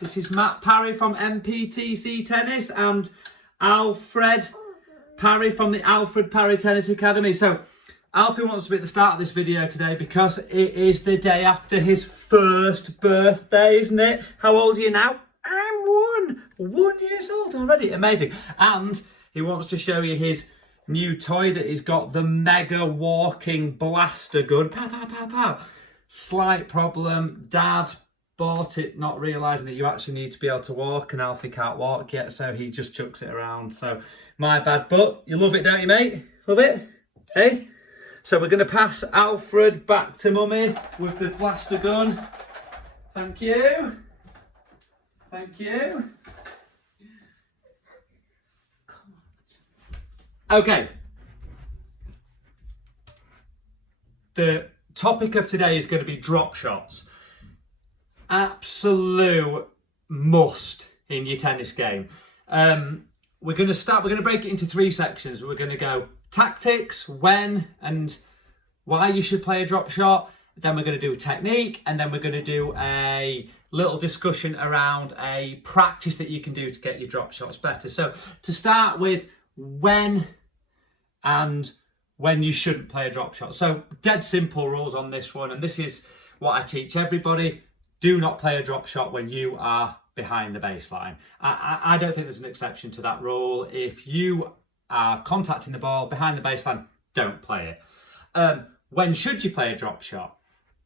This is Matt Parry from MPTC Tennis and Alfred Parry from the Alfred Parry Tennis Academy. So Alfie wants to be at the start of this video today because it is the day after his first birthday, isn't it? How old are you now? I'm 1 years old already. Amazing. And he wants to show you his new toy that he's got, the mega walking blaster gun. Pow, pow, pow, pow. Slight problem. Dad bought it not realising that you actually need to be able to walk, and Alfie can't walk yet, so he just chucks it around. So my bad, but you love it, don't you, mate? Love it? Hey? So we're going to pass Alfred back to Mummy with the blaster gun. Thank you. Thank you. Okay. The topic of today is going to be drop shots. Absolute must in your tennis game. We're going to break it into 3 sections. We're going to go tactics, when and why you should play a drop shot. Then we're going to do a technique, and then we're going to do a little discussion around a practice that you can do to get your drop shots better. So to start with, when you shouldn't play a drop shot. So dead simple rules on this one, and this is what I teach everybody. Do not play a drop shot when you are behind the baseline. I don't think there's an exception to that rule. If you are contacting the ball behind the baseline, don't play it. When should you play a drop shot?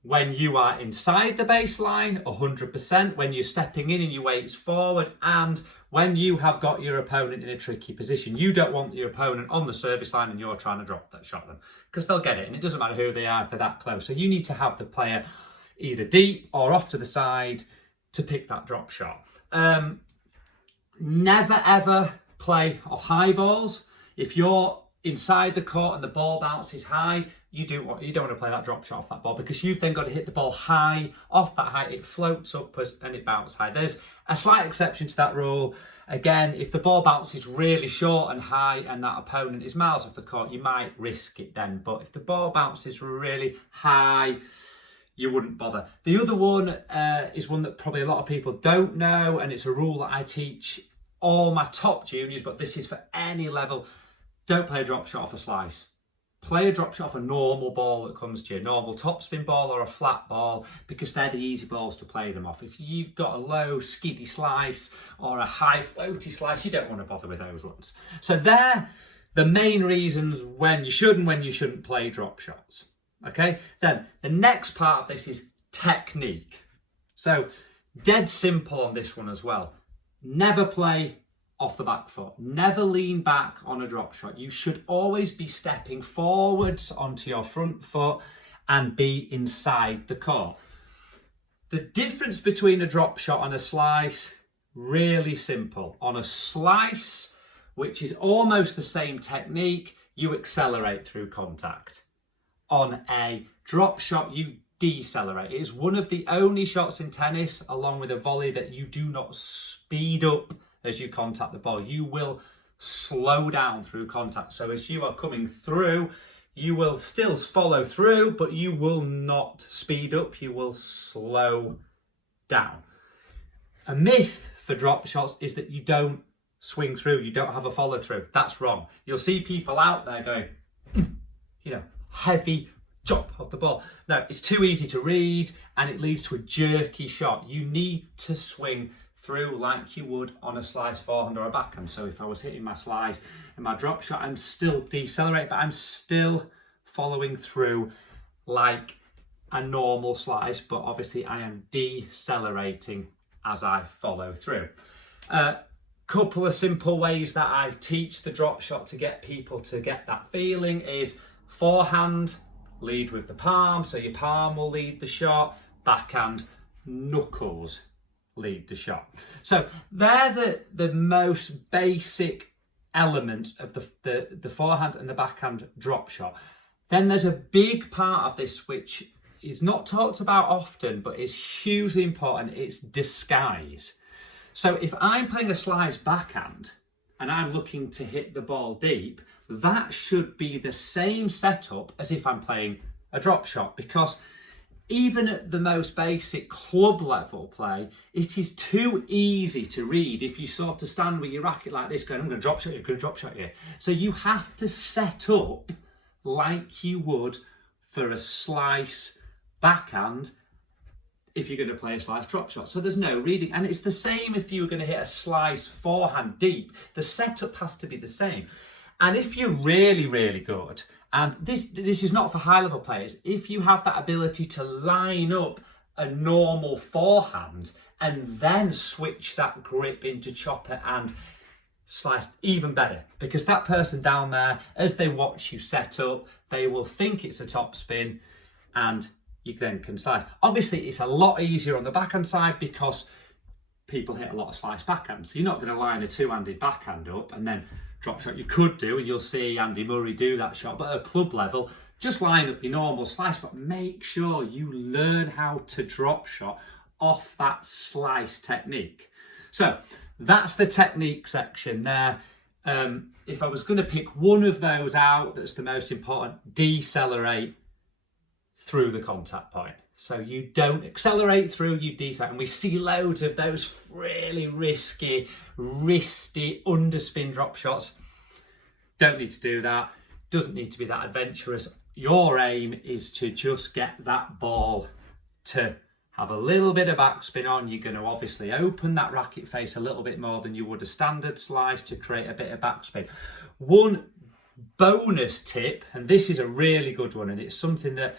When you are inside the baseline, 100%, when you're stepping in and your weight's forward, and when you have got your opponent in a tricky position. You don't want your opponent on the service line and you're trying to drop that shot them, because they'll get it, and it doesn't matter who they are if they're that close. So you need to have the player either deep or off to the side to pick that drop shot. Never ever play off high balls. If you're inside the court and the ball bounces high, you don't want to play that drop shot off that ball, because you've then got to hit the ball high. Off that high, it floats upwards and it bounces high. There's a slight exception to that rule. Again, if the ball bounces really short and high and that opponent is miles off the court, you might risk it then. But if the ball bounces really high, you wouldn't bother. The other one is one that probably a lot of people don't know, and it's a rule that I teach all my top juniors, but this is for any level. Don't play a drop shot off a slice. Play a drop shot off a normal ball that comes to you, normal topspin ball or a flat ball, because they're the easy balls to play them off. If you've got a low skiddy slice or a high floaty slice, you don't want to bother with those ones. So they're the main reasons when you should and when you shouldn't play drop shots. Okay, then the next part of this is technique. So dead simple on this one as well. Never play off the back foot. Never lean back on a drop shot. You should always be stepping forwards onto your front foot and be inside the court. The difference between a drop shot and a slice, really simple. On a slice, which is almost the same technique, you accelerate through contact. On a drop shot, you decelerate. It is one of the only shots in tennis, along with a volley, that you do not speed up as you contact the ball. You will slow down through contact. So as you are coming through, you will still follow through, but you will not speed up. You will slow down. A myth for drop shots is that you don't swing through. You don't have a follow through. That's wrong. You'll see people out there going, heavy jump off the ball. No, it's too easy to read, and it leads to a jerky shot. You need to swing through like you would on a slice forehand or a backhand. So if I was hitting my slice and my drop shot, I'm still decelerating, but I'm still following through like a normal slice, but obviously I am decelerating as I follow through. Couple of simple ways that I teach the drop shot to get people to get that feeling is forehand, lead with the palm, so your palm will lead the shot. Backhand, knuckles lead the shot. So they're the most basic elements of the forehand and the backhand drop shot. Then there's a big part of this which is not talked about often, but is hugely important. It's disguise. So if I'm playing a slice backhand and I'm looking to hit the ball deep, that should be the same setup as if I'm playing a drop shot, because even at the most basic club level play, it is too easy to read if you sort of stand with your racket like this going, I'm going to drop shot you, I'm going to drop shot you. So you have to set up like you would for a slice backhand if you're going to play a slice drop shot. So there's no reading. And it's the same if you were going to hit a slice forehand deep. The setup has to be the same. And if you're really, really good, and this is not for high level players, if you have that ability to line up a normal forehand and then switch that grip into chopper and slice, even better, because that person down there, as they watch you set up, they will think it's a topspin and you then can slice. Obviously, it's a lot easier on the backhand side because people hit a lot of slice backhand. So you're not going to line a two-handed backhand up and then drop shot. You could do, and you'll see Andy Murray do that shot, but at a club level, just line up your normal slice, but make sure you learn how to drop shot off that slice technique. So that's the technique section there. If I was going to pick one of those out that's the most important, decelerate through the contact point. So you don't accelerate through, you decelerate. And we see loads of those really risky, wristy underspin drop shots. Don't need to do that. Doesn't need to be that adventurous. Your aim is to just get that ball to have a little bit of backspin on. You're going to obviously open that racket face a little bit more than you would a standard slice to create a bit of backspin. One bonus tip, and this is a really good one, and it's something that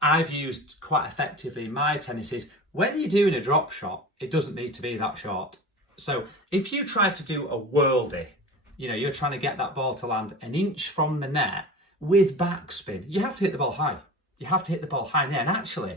I've used quite effectively in my tennis, is when you're doing a drop shot, it doesn't need to be that short. So if you try to do a worldie, you know, you're trying to get that ball to land an inch from the net with backspin, you have to hit the ball high. You have to hit the ball high in there. And actually,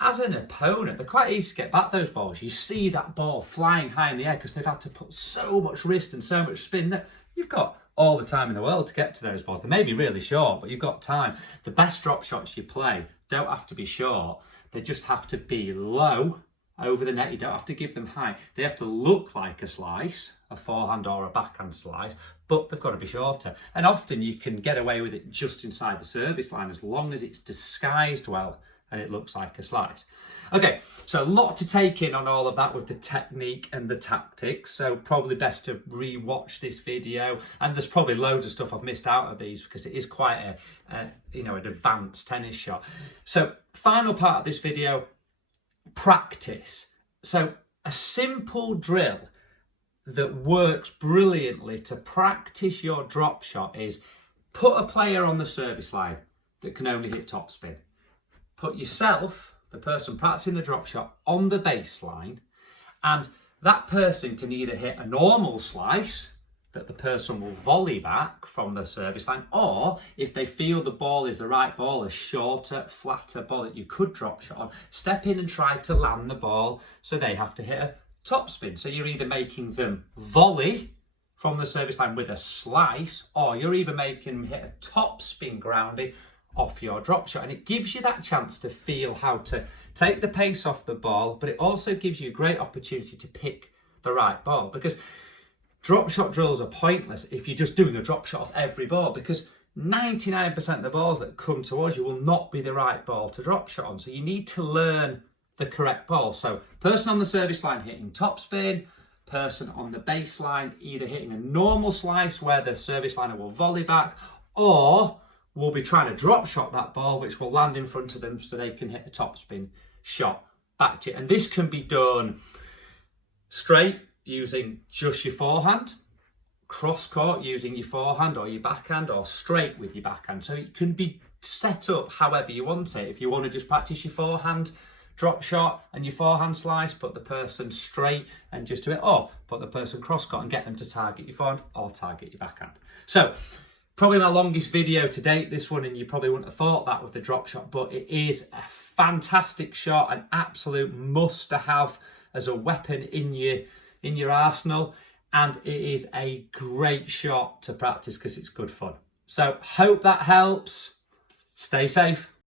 as an opponent, they're quite easy to get back those balls. You see that ball flying high in the air because they've had to put so much wrist and so much spin that you've got all the time in the world to get to those balls. They may be really short, but you've got time. The best drop shots you play don't have to be short. They just have to be low over the net. You don't have to give them high. They have to look like a slice, a forehand or a backhand slice, but they've got to be shorter. And often you can get away with it just inside the service line as long as it's disguised well and it looks like a slice. Okay, so a lot to take in on all of that with the technique and the tactics. So probably best to re-watch this video. And there's probably loads of stuff I've missed out of these because it is quite an advanced tennis shot. So final part of this video, practice. So a simple drill that works brilliantly to practice your drop shot is put a player on the service line that can only hit topspin. Put yourself, the person practicing the drop shot, on the baseline, and that person can either hit a normal slice that the person will volley back from the service line, or if they feel the ball is the right ball, a shorter, flatter ball that you could drop shot on, step in and try to land the ball so they have to hit a topspin. So you're either making them volley from the service line with a slice, or you're either making them hit a topspin grounding off your drop shot, and it gives you that chance to feel how to take the pace off the ball, but it also gives you a great opportunity to pick the right ball, because drop shot drills are pointless if you're just doing a drop shot off every ball, because 99% of the balls that come towards you will not be the right ball to drop shot on. So you need to learn the correct ball. So person on the service line hitting topspin, person on the baseline either hitting a normal slice where the service liner will volley back, or will be trying to drop shot that ball, which will land in front of them so they can hit a topspin shot back to you. And this can be done straight using just your forehand, cross court using your forehand or your backhand, or straight with your backhand. So it can be set up however you want it. If you want to just practice your forehand drop shot and your forehand slice, put the person straight and just do it, or put the person cross court and get them to target your forehand or target your backhand. So probably my longest video to date, this one, and you probably wouldn't have thought that with the drop shot, but it is a fantastic shot, an absolute must to have as a weapon in your arsenal, and it is a great shot to practice because it's good fun. So hope that helps. Stay safe.